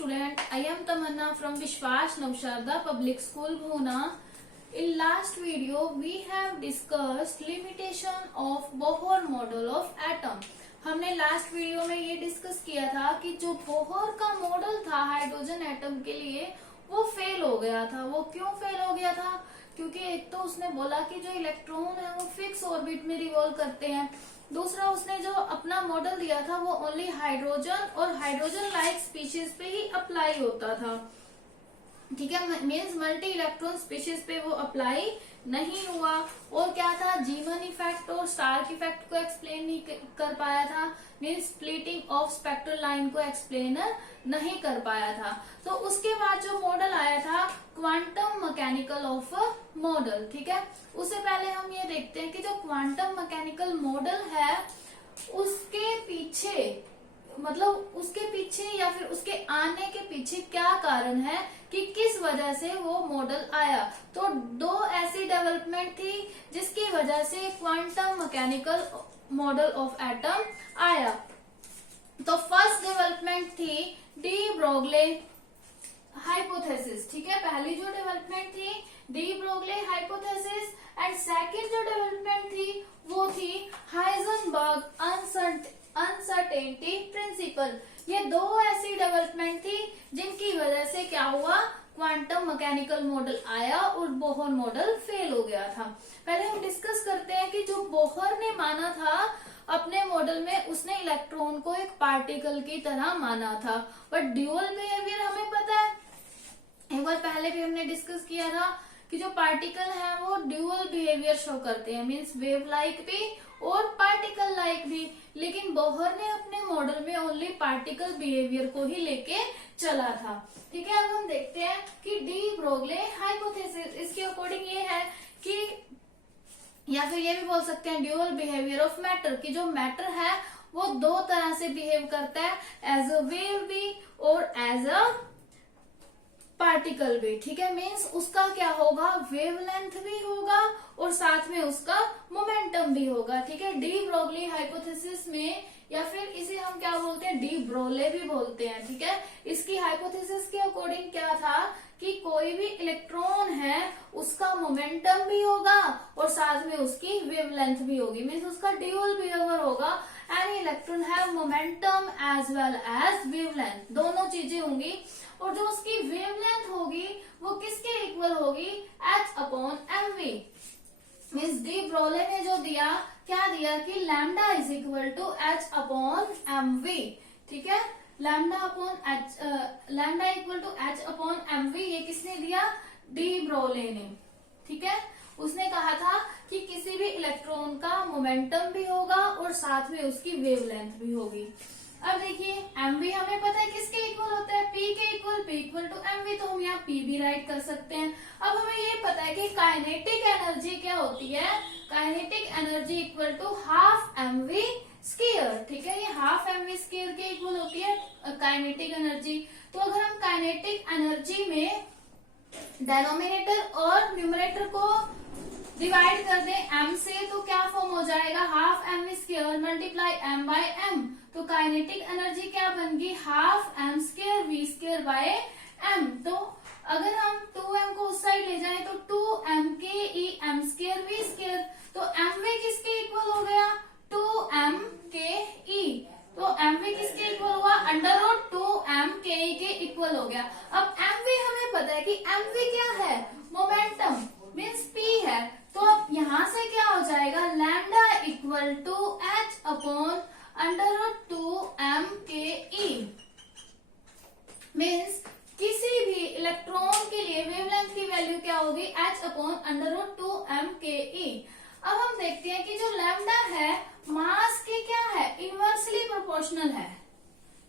student, I am Tamanna from Vishwas Navsharda Public School, Bhuna. In last video, we have discussed limitation of Bohr model of atom. हमने last video में ये discuss किया था कि जो Bohr का model था हाइड्रोजन एटम के लिए वो फेल हो गया था। वो क्यों फेल हो गया था? क्योंकि एक तो उसने बोला कि जो इलेक्ट्रॉन है वो फिक्स ऑर्बिट में रिवॉल्व करते हैं। दूसरा उसने जो अपना मॉडल दिया था वो ओनली हाइड्रोजन और हाइड्रोजन लाइक स्पीशीज पे ही अप्लाई होता था। ठीक है, मीन्स मल्टी इलेक्ट्रॉन स्पीशीज पे वो अप्लाई नहीं हुआ। और क्या था, जीमन इफेक्ट और स्टार्क इफेक्ट को एक्सप्लेन नहीं कर पाया था, means splitting of spectral line को एक्सप्लेन नहीं कर पाया था। तो उसके बाद जो मॉडल आया था क्वांटम मैकेनिकल ऑफ मॉडल। ठीक है, उससे पहले हम ये देखते हैं कि जो क्वांटम मैकेनिकल मॉडल है उसके पीछे मतलब उसके पीछे या फिर उसके आने के पीछे क्या कारण है कि किस वजह से वो मॉडल आया। तो दो ऐसी डेवलपमेंट थी जिसकी वजह से quantum mechanical model of atom आया। तो फर्स्ट डेवलपमेंट थी डी ब्रोगले हाइपोथेसिस। ठीक है, पहली जो डेवलपमेंट थी डी ब्रोगले हाइपोथेसिस एंड सेकंड जो डेवलपमेंट थी वो थी हाइजेनबर्ग अनसर्टेनिटी प्रिंसिपल। ये दो ऐसी डेवलपमेंट थी जिनकी वजह से क्या हुआ, क्वांटम मैकेनिकल मॉडल आया और बोहर मॉडल फेल हो गया था। पहले हम डिस्कस करते हैं कि जो बोहर ने माना था अपने मॉडल में, उसने इलेक्ट्रॉन को एक पार्टिकल की तरह माना था। बट ड्यूअल बिहेवियर हमें पता है, एक बार पहले भी हमने डिस्कस किया था कि जो पार्टिकल है वो ड्यूअल बिहेवियर शो करते हैं, मीन्स वेव लाइक भी और पार्टिकल लाइक भी। लेकिन बोहर ने अपने मॉडल में ओनली पार्टिकल बिहेवियर को ही लेके चला था। ठीक है, अब हम देखते हैं कि डी ब्रोगले हाइपोथेसिस इसके अकॉर्डिंग ये है कि, या फिर ये भी बोल सकते हैं ड्यूअल बिहेवियर ऑफ मैटर, कि जो मैटर है वो दो तरह से बिहेव करता है, एज अ वेव भी और एज अ पार्टिकल भी। ठीक है, मीन्स उसका क्या होगा, वेवलेंथ भी होगा और साथ में उसका मोमेंटम भी होगा। ठीक है, डी ब्रोगली हाइपोथेसिस में, या फिर इसे हम क्या बोलते हैं, डी ब्रोले भी बोलते हैं। ठीक है, इसकी हाइपोथेसिस के अकॉर्डिंग क्या था कि कोई भी इलेक्ट्रॉन है उसका मोमेंटम भी होगा और साथ में उसकी वेवलेंथ भी होगी, मीन्स उसका ड्यूअल बिहेवियर होगा। Any electron have momentum as well as wavelength, दोनों चीजें होंगी। और जो उसकी वेवलेंथ होगी वो किसके इक्वल होगी, h/mv। मीन्स डी ब्रोले ने जो दिया, क्या दिया कि lambda is equal to h/mv। ठीक है, लैम्डा इक्वल टू h/mv, ये किसने दिया, डी ब्रोले ने। ठीक है, उसने कहा था कि किसी भी इलेक्ट्रॉन का मोमेंटम भी होगा और साथ में उसकी वेवलेंथ भी होगी। अब देखिए mv हमें पता है किसके इक्वल होता है, p के equal, p equal to mv, तो हम यहाँ p भी राइट कर सकते हैं। अब हमें ये पता है कि काइनेटिक एनर्जी क्या होती है, kinetic energy equal to half mv square. ठीक है, ये हाफ mv स्क्वायर के इक्वल होती है काइनेटिक एनर्जी। तो अगर हम काइनेटिक एनर्जी में डेनोमिनेटर और न्यूमरेटर को डिवाइड कर दें m से, तो क्या फॉर्म हो जाएगा, half mv square multiply m by m। तो काइनेटिक एनर्जी क्या बन गई, half m square v square by m। तो अगर हम 2m को उस साइड ले जाएं तो 2m के ई m स्क्वायर v स्क्वायर, तो mv किसके इक्वल हो गया, 2m के ई। तो mv किसके इक्वल हुआ, अंडर रूट 2m के ई के इक्वल हो गया। अब mv हमें पता है कि mv क्या है, मोमेंटम मीन्स p है। तो अब यहाँ से क्या हो जाएगा, लैम्डा इक्वल टू h/अंडर रूट 2m के ई। मीन्स किसी भी इलेक्ट्रॉन के लिए वेवलेंथ की वैल्यू क्या होगी, h/अंडर रूट 2m के ई। अब हम देखते हैं कि जो लैम्डा है मास के क्या है, इनवर्सली प्रोपोर्शनल है।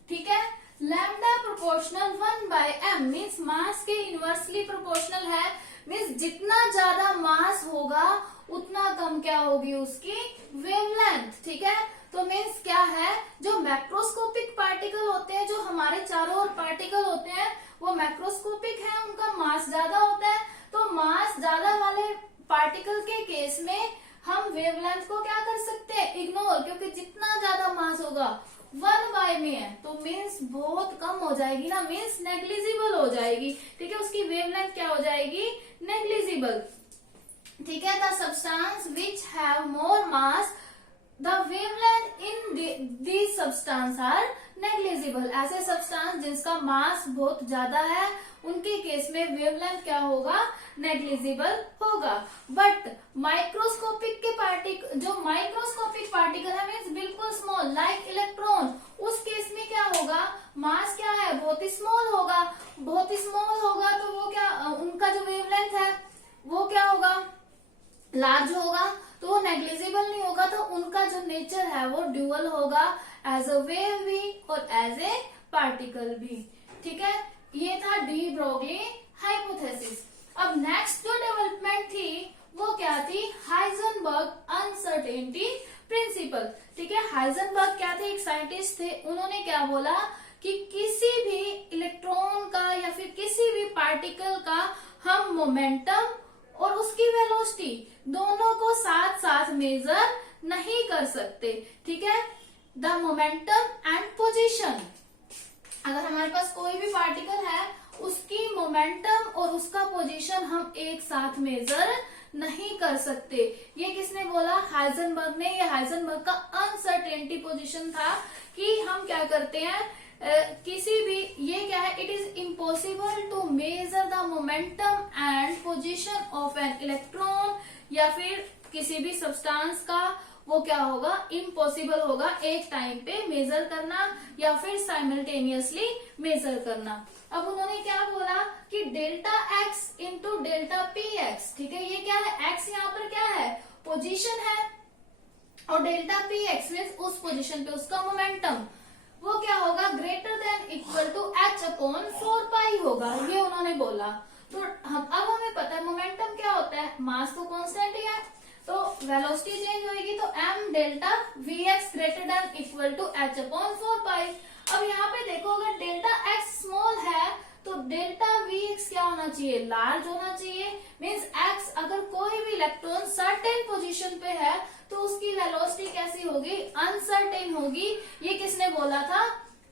ठीक है, lambda proportional 1/m, means mass के इनवर्सली प्रोपोर्शनल है। मीन्स जितना ज्यादा मास होगा उतना कम क्या होगी उसकी वेवलेंथ। ठीक है, तो मीन्स क्या है, जो मैक्रोस्कोपिक पार्टिकल होते हैं, जो हमारे चारों ओर पार्टिकल होते हैं वो मैक्रोस्कोपिक है, उनका मास ज्यादा होता है। तो मास ज्यादा वाले पार्टिकल के केस में हम वेवलेंथ को क्या कर सकते हैं, इग्नोर, क्योंकि जितना ज्यादा मास होगा 1 बाय में है, तो मीन्स बहुत कम हो जाएगी ना, मीन्स नेग्लिजिबल हो जाएगी, ठीक है, उसकी वेवलेंथ क्या हो जाएगी, नेग्लिजिबल, ठीक है। The substance which have more mass, the wavelength in these substance are negligible. ऐसे सब्सटेंस जिसका मास बहुत ज्यादा है उनके केस में वेवलेंथ क्या होगा, नेग्लिजिबल होगा। बट माइक्रोस्कोपिक के पार्टिकल, जो माइक्रोस्कोपिक पार्टिकल है मीन्स बिल्कुल स्मॉल लाइक इलेक्ट्रॉन, उस केस में क्या होगा, मास क्या है, बहुत ही स्मॉल होगा, बहुत ही स्मॉल होगा, तो वो क्या, उनका जो वेवलेंथ है वो क्या होगा, लार्ज होगा, तो वो नेग्लिजिबल नहीं होगा, तो उनका जो नेचर है वो ड्यूअल होगा, एज अ वेव भी और एज ए पार्टिकल भी, ठीक है। ये था डी ब्रोगली हाइपोथेसिस। अब नेक्स्ट जो डेवलपमेंट थी वो क्या थी, हाइजेनबर्ग अनसर्टेनिटी प्रिंसिपल, ठीक है। हाइजेनबर्ग क्या थे, एक साइंटिस्ट थे, उन्होंने क्या बोला कि किसी भी इलेक्ट्रॉन का या फिर किसी भी पार्टिकल का हम मोमेंटम और उसकी वेलोसिटी दोनों को साथ साथ मेजर नहीं कर सकते, ठीक है। द मोमेंटम एंड पोजीशन, अगर हमारे पास कोई भी पार्टिकल है उसकी मोमेंटम और उसका पोजीशन हम एक साथ मेजर नहीं कर सकते। ये किसने बोला, हाइजेनबर्ग ने। ये हाइजेनबर्ग का अनसर्टेनिटी पोजीशन था कि हम क्या करते हैं, किसी भी, ये क्या है, it is impossible to measure the momentum and position of an electron, या फिर किसी भी सब्सटेंस का वो क्या होगा, इम्पॉसिबल होगा एक टाइम पे मेजर करना या फिर साइमल्टेनियसली मेजर करना। अब उन्होंने क्या बोला कि delta x into delta p x, ठीक है, ये क्या है, एक्स यहाँ पर क्या है, पोजीशन है, और डेल्टा पी एक्स मीन्स उस पोजीशन पे उसका मोमेंटम, वो क्या होगा, greater than equal to h upon 4 pi होगा, ये उन्होंने बोला। तो अब हमें पता है मोमेंटम क्या होता है, मास तो कांस्टेंट ही है, तो वेलोसिटी चेंज होगी, तो m delta v x greater than equal to h upon 4 pi. अब यहाँ पे देखो, अगर डेल्टा x स्मॉल है तो डेल्टा वी एक्स क्या होना चाहिए, लार्ज होना चाहिए, मीन्स x, अगर कोई भी इलेक्ट्रॉन सर्टेन पोजीशन पे है तो उसकी वेलोसिटी कैसी होगी, अनसर्टेन होगी। ये किसने बोला था,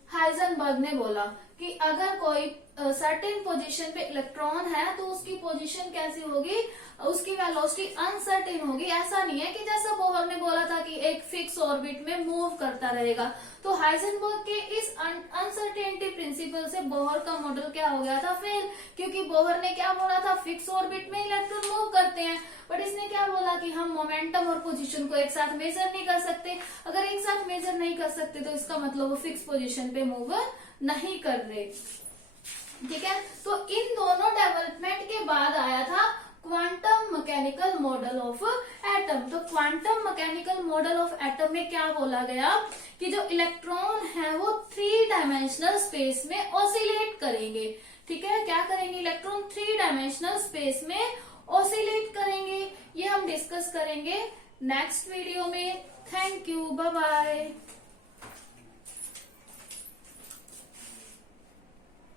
हाइजेनबर्ग ने बोला कि अगर कोई सर्टेन पोजीशन पे इलेक्ट्रॉन है तो उसकी पोजीशन कैसी होगी, उसकी वेलोसिटी अनसर्टेन होगी। ऐसा नहीं है कि जैसा बोहर ने बोला था कि एक फिक्स ऑर्बिट में मूव करता रहेगा। तो हाइजेनबर्ग के इस अनसर्टेनिटी प्रिंसिपल से बोहर का मॉडल क्या हो गया था फेल, क्योंकि बोहर ने क्या बोला था, फिक्स ऑर्बिट में इलेक्ट्रॉन मूव करते हैं, बट इसने क्या बोला कि हम मोमेंटम और पोजीशन को एक साथ मेजर नहीं कर सकते। अगर एक साथ मेजर नहीं कर सकते तो इसका मतलब वो फिक्स पोजीशन पे मूव नहीं कर रहे, ठीक है। तो इन दोनों डेवलपमेंट के बाद आया था quantum mechanical model of atom. तो quantum mechanical model of atom में क्या बोला गया कि जो इलेक्ट्रॉन है वो 3 डायमेंशनल स्पेस में ऑसिलेट करेंगे, ठीक है। क्या करेंगे, इलेक्ट्रॉन 3 डायमेंशनल स्पेस में ऑसिलेट करेंगे। ये हम डिस्कस करेंगे नेक्स्ट वीडियो में। Thank you, bye bye.